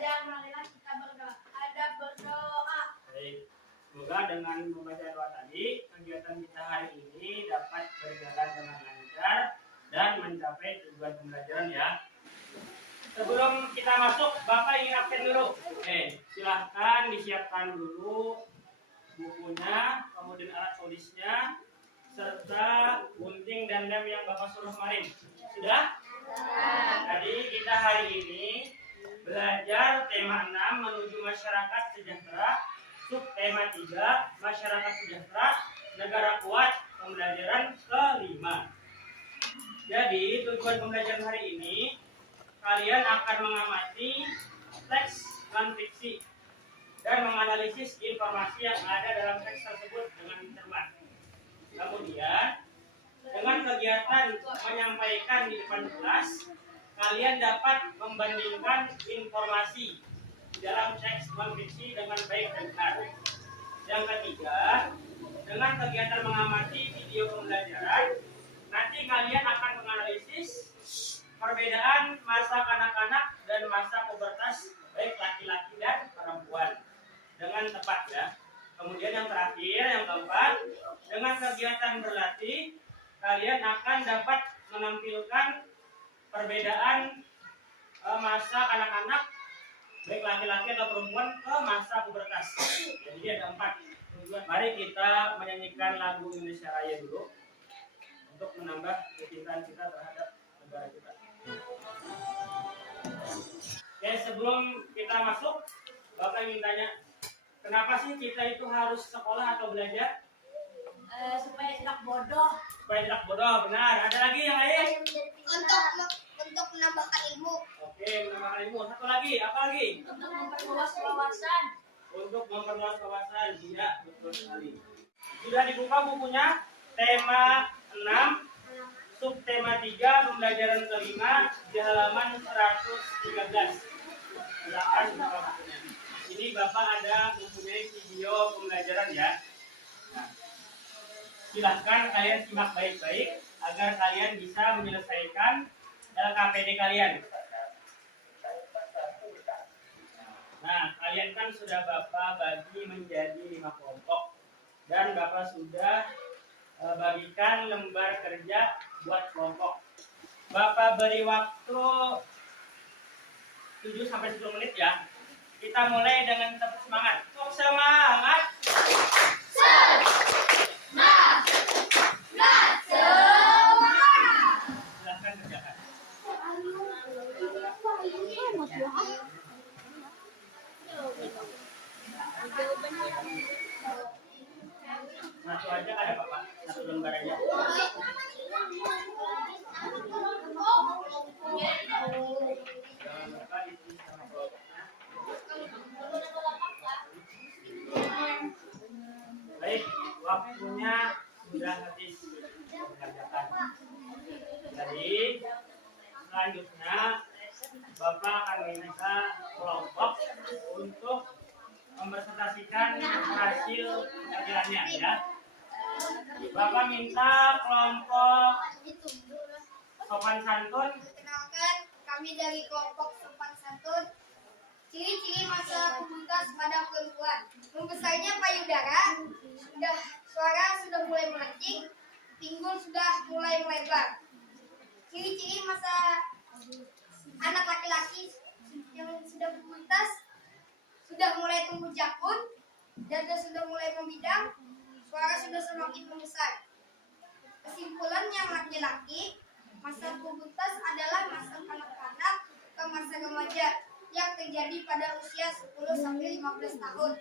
belajar, marilah kita berdoa. Baik. Semoga dengan membaca doa tadi, kegiatan kita hari ini dapat berjalan dengan lancar dan mencapai tujuan pembelajaran ya. Sebelum kita masuk, Bapak ingin absen dulu. Silahkan disiapkan dulu bukunya, kemudian alat tulisnya, serta gunting dan lem yang Bapak suruh kemarin. Sudah? Jadi kita hari ini belajar tema 6 menuju masyarakat sejahtera, subtema 3 masyarakat sejahtera, negara kuat, pembelajaran kelima. Jadi tujuan pembelajaran hari ini kalian akan mengamati teks non-fiksi dan menganalisis informasi yang ada dalam teks tersebut dengan cermat. Kemudian dengan kegiatan menyampaikan di depan kelas, kalian dapat membandingkan informasi dalam teks non-fiksi dengan baik dan benar. Yang ketiga, dengan kegiatan mengamati video pembelajaran, nanti kalian akan menganalisis perbedaan masa kanak-kanak dan masa pubertas baik laki-laki dan perempuan dengan tepat ya. Kemudian yang terakhir, yang keempat, dengan kegiatan berlatih, kalian akan dapat menampilkan perbedaan masa kanak-kanak baik laki-laki atau perempuan ke masa pubertas. Jadi ada 4 tujuan. Mari kita menyanyikan lagu Indonesia Raya dulu untuk menambah kecintaan kita terhadap negara kita. Oke, sebelum kita masuk, Bapak ingin tanya, kenapa sih kita itu harus sekolah atau belajar? Supaya tidak bodoh. Supaya tidak bodoh, benar. Ada lagi yang lain? Untuk menambahkan ilmu. Oke, menambahkan ilmu. Satu lagi, apa lagi? Untuk memperluas wawasan. Untuk memperluas wawasan, iya, betul sekali. Sudah dibuka bukunya, tema 6, subtema 3, pembelajaran kelima, di halaman 113. Silakan buka bukunya. Ini Bapak ada mempunyai video pembelajaran ya. Nah, silahkan kalian simak baik-baik agar kalian bisa menyelesaikan LKPD kalian. Nah, kalian kan sudah Bapak bagi menjadi 5 kelompok dan Bapak sudah bagikan lembar kerja buat kelompok. Bapak beri waktu 7-10 menit ya. Kita mulai dengan tepuk semangat. Tepuk semangat. Silahkan kerjakan. Satu aja ada Bapak, 1 lembar aja. Baik, waktunya sudah habis mengerjakan. Jadi selanjutnya Bapak akan minta kelompok untuk mempresentasikan hasil pelajarannya ya. Bapak minta kelompok sopan santun. Perkenalkan, kami dari kelompok sopan santun. Ciri-ciri masa pubertas pada perempuan: membesarnya payudara, suara sudah mulai melengking, pinggul sudah mulai melebar. Ciri-ciri masa anak laki-laki yang sudah pubertas: sudah mulai tumbuh jakun, dada sudah mulai membidang, suara sudah semakin membesar. Kesimpulan yang laki-laki, masa pubertas adalah masa kanak-kanak ke masa remaja yang terjadi pada usia 10-15 tahun.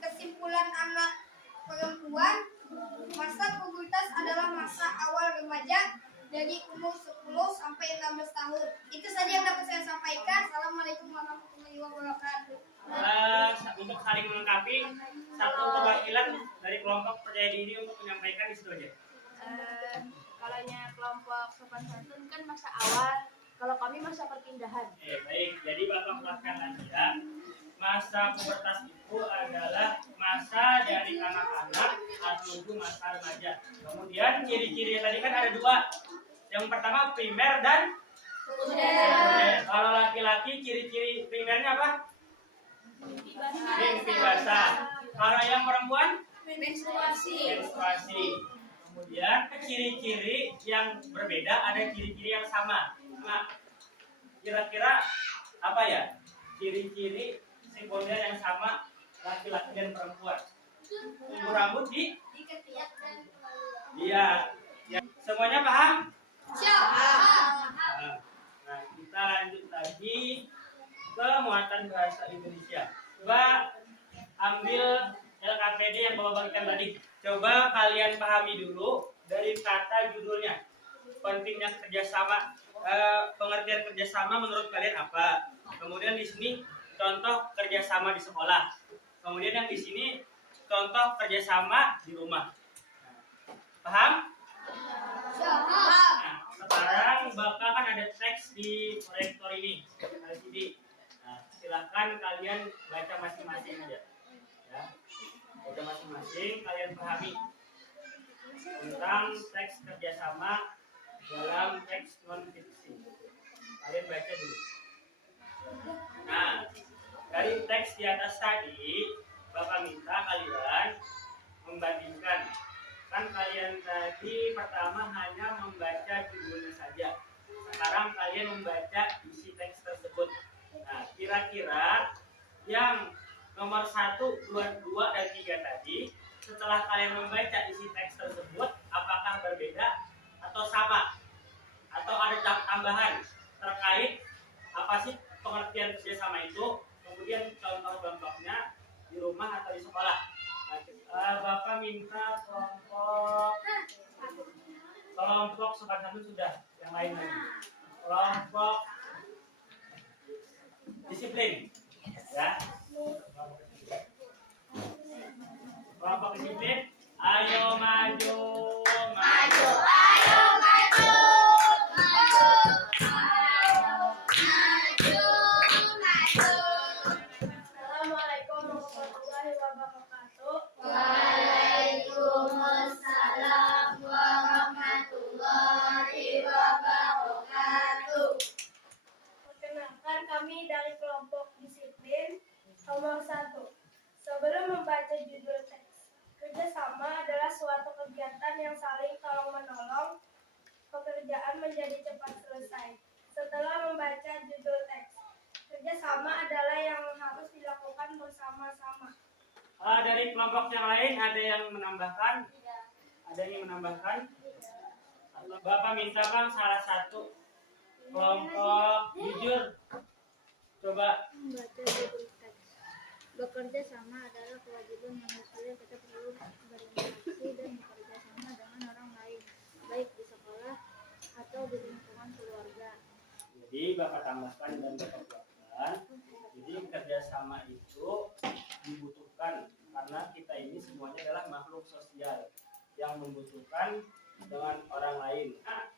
Kesimpulan anak perempuan, masa pubertas adalah masa awal remaja dari umur 10-16 tahun. Itu saja yang dapat saya sampaikan. Assalamualaikum warahmatullahi wabarakatuh. Untuk saling melengkapi, satu perwakilan dari kelompok percaya diri untuk menyampaikan di situ aja. Kalau kelompok sopan santun kan masa awal, kalau kami masa perpindahan. Baik, jadi Bapak jelaskan lagi ya. Masa pubertas itu adalah masa dari anak-anak menuju masa remaja. Kemudian ciri-cirinya tadi kan ada 2. Yang pertama primer dan Kalau laki-laki ciri-ciri primernya apa? Mimpi basah. Kalau yang perempuan? Menstruasi. Kemudian ciri-ciri yang berbeda ada ciri-ciri yang sama. Nah, kira-kira apa ya? Ciri-ciri sekunder yang sama laki-laki dan perempuan. Tumbuh rambut di ketiak dan iya. Ya. Semuanya paham? siapa? Nah, kita lanjut lagi ke muatan bahasa Indonesia. Coba ambil LKPD yang Bapak bagikan tadi. Coba kalian pahami dulu dari kata judulnya. Pentingnya kerjasama, pengertian kerjasama menurut kalian apa? Kemudian di sini contoh kerjasama di sekolah. Kemudian yang di sini contoh kerjasama di rumah. Paham? Nah, sekarang Bapak kan ada teks di proyektor ini, LCD. Nah, silakan kalian baca masing-masing aja. Ya. Baca masing-masing, kalian pahami tentang teks kerjasama dalam teks non fiksi. Kalian baca dulu. Nah, dari teks di atas tadi, Bapak minta kalian membandingkan. Kan kalian tadi pertama hanya membaca judulnya saja. Sekarang kalian membaca isi teks tersebut. Nah, kira-kira yang nomor 1, 2, 2, dan 3 tadi, setelah kalian membaca isi teks tersebut, apakah berbeda atau sama? Atau ada tambahan terkait apa sih pengertian kerjasama itu? Kemudian contoh-contohnya di rumah atau di sekolah. Nah, Bapak minta kelompok sopan santun sudah, yang lain lagi. Kelompok disiplin, ya. Kelompok disiplin, ayo maju, maju. Ayo maju. Assalamualaikum warahmatullahi wabarakatuh. Waalaikumsalam warahmatullahi wabarakatuh. Perkenalkan, kami dari kelompok disiplin nomor 1. Sebelum membaca judul teks, kerjasama adalah suatu kegiatan yang saling tolong-menolong pekerjaan menjadi cepat selesai. Setelah membaca judul teks, kerjasama adalah yang harus dilakukan bersama-sama. Dari kelompok yang lain ada yang menambahkan? Ada yang menambahkan? Bapak minta Bang salah satu kelompok jujur. Coba. Membaca judul teks. Bekerja sama adalah kewajiban manusia. Kita perlu berinteraksi dan bekerja sama dengan orang lain, baik di sekolah atau di lingkungan keluarga. Jadi Bapak tambahkan dan Bapak buatkan. Jadi kerjasama itu dibutuhkan karena kita ini semuanya adalah makhluk sosial yang membutuhkan dengan orang lain. Nah,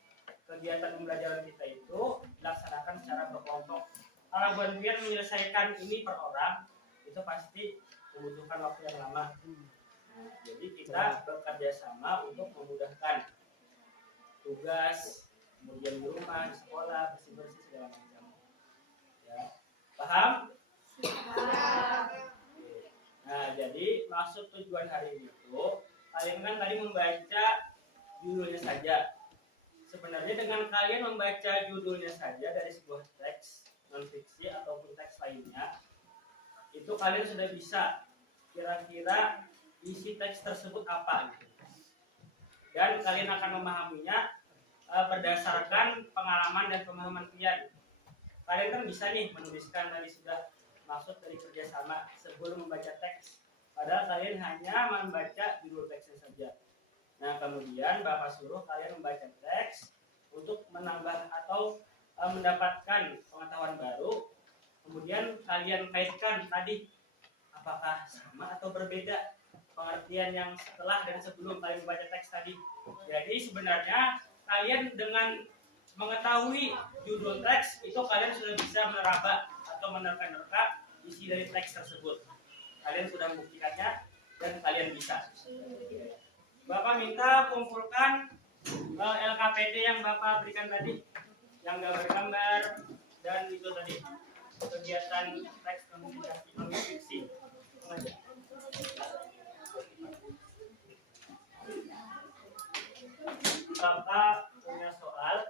kegiatan pembelajaran kita itu dilaksanakan secara berkelompok. Kalau bantuan menyelesaikan ini per orang, itu pasti membutuhkan waktu yang lama. Jadi kita bekerja sama untuk memudahkan tugas, kemudian di rumah, di sekolah, bersih-bersih segala macam. Ya. Paham? Nah, jadi maksud tujuan hari ini itu kalian kan tadi membaca judulnya saja. Sebenarnya dengan kalian membaca judulnya saja dari sebuah teks non fiksi ataupun teks lainnya, itu kalian sudah bisa kira-kira isi teks tersebut apa gitu. Dan kalian akan memahaminya berdasarkan pengalaman dan pemahaman kalian. Kalian kan bisa nih menuliskan tadi sudah maksud dari kerjasama sebelum membaca teks. Padahal kalian hanya membaca judul teksnya saja. Nah, kemudian Bapak suruh kalian membaca teks untuk menambah atau mendapatkan pengetahuan baru. Kemudian kalian kaitkan tadi apakah sama atau berbeda pengertian yang setelah dan sebelum kalian membaca teks tadi. Jadi sebenarnya kalian dengan mengetahui judul teks itu kalian sudah bisa meraba atau menerka-nerka isi dari teks tersebut. Kalian sudah membuktikannya dan kalian bisa. Bapak minta kumpulkan LKPD yang Bapak berikan tadi, yang gambar-gambar, dan itu tadi kegiatan teks komunikasi fiksi. Bapak punya soal,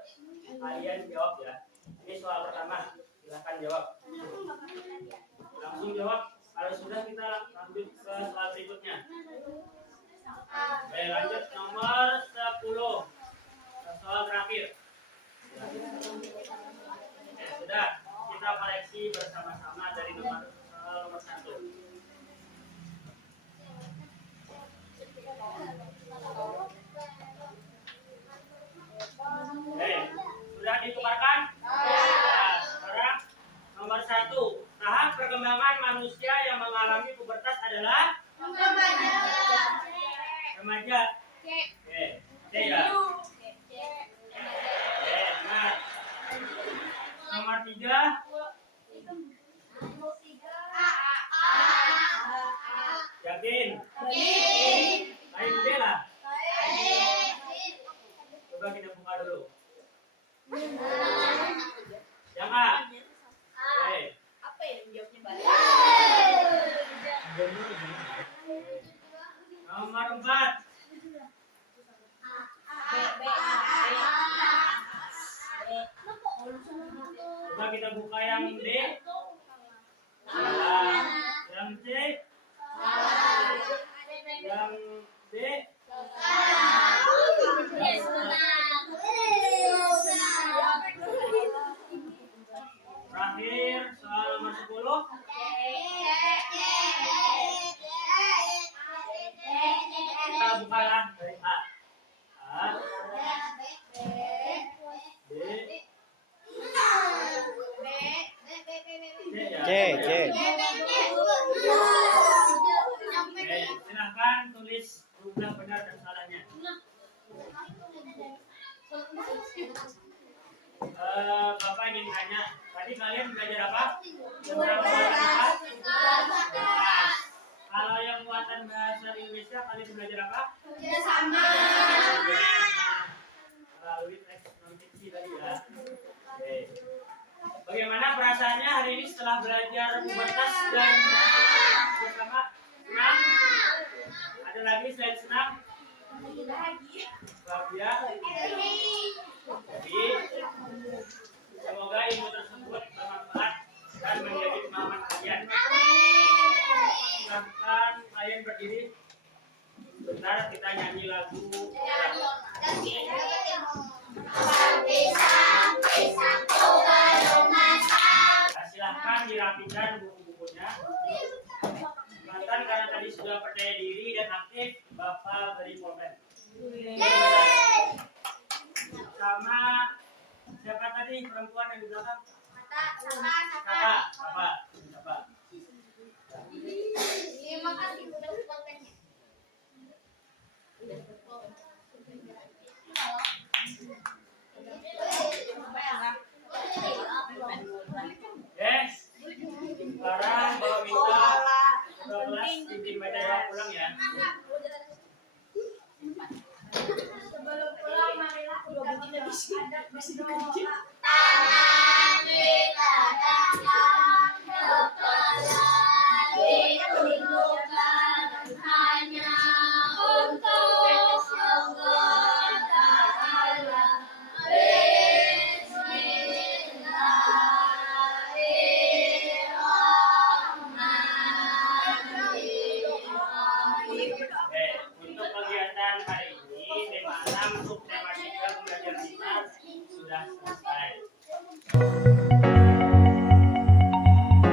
kalian jawab ya. Ini soal pertama, silahkan jawab. Langsung jawab. Kalau sudah kita lanjut ke soal berikutnya. Oke, lanjut nomor 10. Soal terakhir. Ya, sudah, kita koreksi bersama-sama dari nomor 1. Sudah ditukarkan? Nah, sekarang nomor 1. Tahap perkembangan manusia yang mengalami pubertas adalah remaja. Oke, C ya. Benar. Nomor 3. Yakin? Lain B lah. Coba kita buka dulu. Yang A. Oke. Apa yang jawabnya balik? Nomor 4. Coba kita buka yang D. Salah. Yang C. Yang D. Terakhir soal nomor 10. Kita bukalah dari A. A. B. C ya. Oke, silahkan tulis jumlah benar dan salahnya. Bapak ingin tanya, tadi kalian belajar apa? Tentang bahasa. Kalau yang muatan bahasa Indonesia kalian belajar apa? Sama. Melalui teks non-fiksi tadi ya. Oke. Bagaimana perasaannya hari ini setelah belajar pubertas dan bersama? Senang? Ada lagi selain senang? Bahagia? Jadi, semoga ilmu tersebut bermanfaat dan menjadi pemahaman kalian. Silahkan kalian berdiri. Bentar kita nyanyi lagu. Silahkan dirapikan buku-bukunya. Silahkan karena tadi sudah percaya diri dan aktif, Bapak beri komen. Sama siapa tadi perempuan yang di belakang? Apa? Terima kasih sudah kontennya. Yes. Sekarang bawa minta 12 pimpin baca pulang ya. Sebelum pulang, marilah kita mengadat berdoa. Tangan kita dalam kepala, dilindungkan hanya untuk Allah Ta'ala. Untuk kegiatan hari ini tema 6 subtema 3 pembelajaran kita sudah selesai.